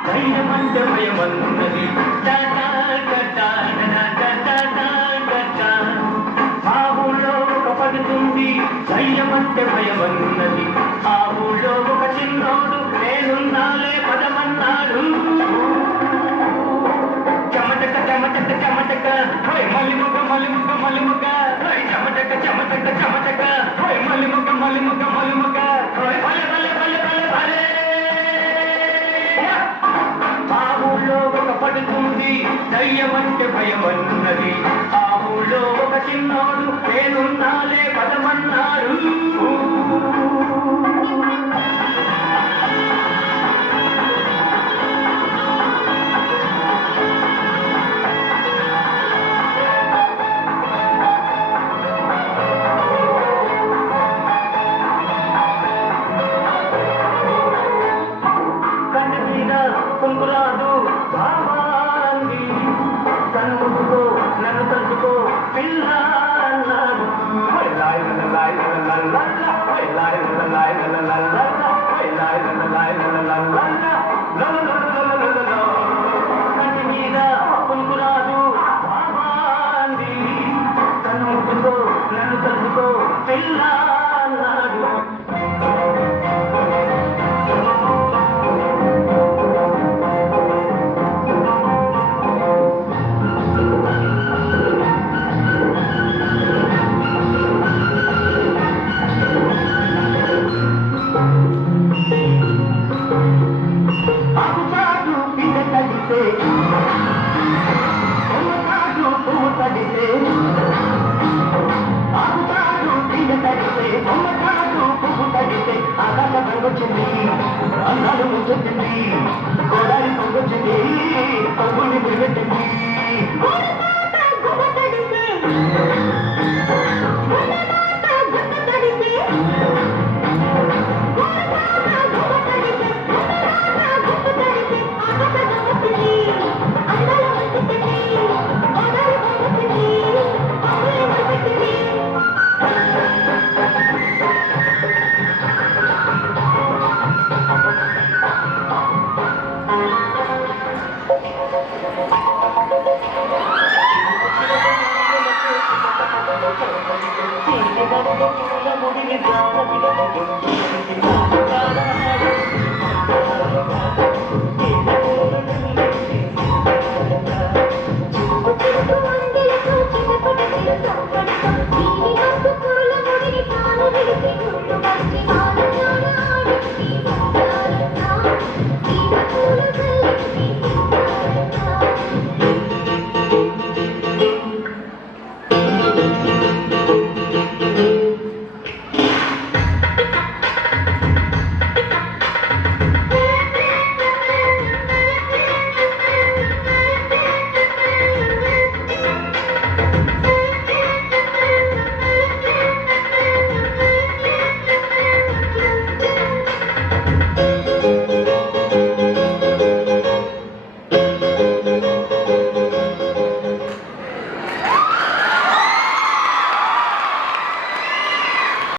ధైర్యమంటే భయమన్నది మా ఊళ్ళో ఒక పడుతుంది ధైర్యమంటే భయమన్నది ఆ ఊళ్ళో ఒక చిన్నోడు నేనున్నాలే పదమన్నాడు చెమటక చెమటక చెమటక మలిముగ మలిముగ మలిముగ చెమటక చెమటక చెమటక మలిముగ మలిముగ మలిముగ భలే భలే భలే భలే భలే ఆ ఊళ్ళో ఒక పడుతుంది దయ్యమంటే భయమన్నది ఆ ఊళ్ళో ఒక చిన్నోడు నేనున్నాలే పదమన్నాడు కుంకురాదు బాబాంగి కన్నుకో నన్ను తలుచుకో పిల్ల అన్నాడు కంటి మీద కుంకురాదు బాబాంగి కన్నుకో నన్ను తలుచుకో పిల్ల అన్నాడు వచ్చింది అన్నాడు ముంచొచ్చింది గోదావరి పొంగొచ్చింది పొంగుని నిలబెట్టింది ముడిని